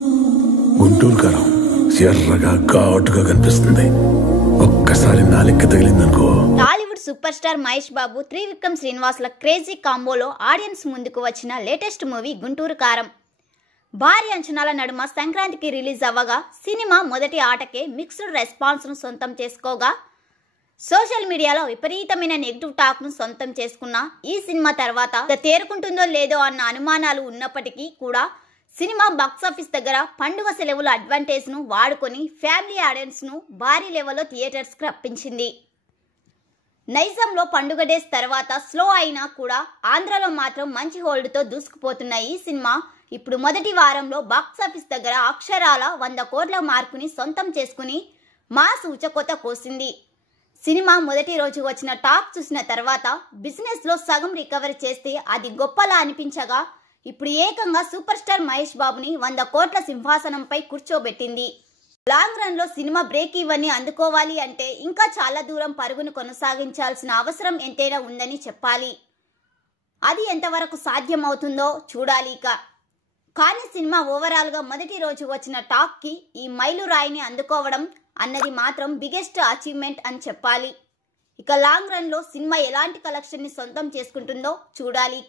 గుంటూరు కారం ఎర్రగా ఘాటుగా కనిపిస్తుంది. ఒక్కసారి నాలిక తగిలిందనుకో. టాలీవుడ్ సూపర్ స్టార్ మహేష్ బాబు, త్రివిక్రమ్ శ్రీనివాసుల క్రేజీ కాంబోలో ఆడియన్స్ ముందుకు వచ్చిన లేటెస్ట్ మూవీ గుంటూరు కారం. భారీ అంచనాల నడుమ సంక్రాంతికి రిలీజ్ అవ్వగా సినిమా మొదటి ఆటకే మిక్స్డ్ రెస్పాన్స్ను సొంతం చేసుకోగా సోషల్ మీడియాలో విపరీతమైన నెగిటివ్ టాక్ను సొంతం చేసుకున్న ఈ సినిమా తర్వాత తేరుకుంటుందో లేదో అన్న అనుమానాలు ఉన్నప్పటికీ కూడా సినిమా బాక్సాఫీస్ దగ్గర పండుగ సెలవుల అడ్వాంటేజ్ను వాడుకొని ఫ్యామిలీ ఆడియన్స్ను భారీ లెవెల్లో థియేటర్స్కి రప్పించింది. నైజాంలో పండుగ డేస్ తర్వాత స్లో అయినా కూడా ఆంధ్రలో మాత్రం మంచి హోల్డ్తో దూసుకుపోతున్న ఈ సినిమా ఇప్పుడు మొదటి వారంలో బాక్సాఫీస్ దగ్గర అక్షరాల 100 కోట్ల మార్కుని సొంతం చేసుకుని మాస్ ఊచకోత కోసింది. సినిమా మొదటి రోజు వచ్చిన టాక్ చూసిన తర్వాత బిజినెస్లో సగం రికవరీ చేస్తే అది గొప్పలా అనిపించగా ఇప్పుడు ఏకంగా సూపర్ స్టార్ మహేష్ బాబుని 100 కోట్ల సింహాసనంపై కూర్చోబెట్టింది. లాంగ్ రన్ లో సినిమా బ్రేక్ ఇవన్నీ అందుకోవాలి అంటే ఇంకా చాలా దూరం పరుగును కొనసాగించాల్సిన అవసరం ఎంతైనా ఉందని చెప్పాలి. అది ఎంతవరకు సాధ్యమవుతుందో చూడాలి. కానీ సినిమా ఓవరాల్ గా మొదటి రోజు వచ్చిన టాక్ కి ఈ మైలురాయిని అందుకోవడం అన్నది మాత్రం బిగ్గెస్ట్ అచీవ్మెంట్ అని చెప్పాలి. లాంగ్ రన్ లో సినిమా ఎలాంటి కలెక్షన్ ని సొంతం చేసుకుంటుందో చూడాలి.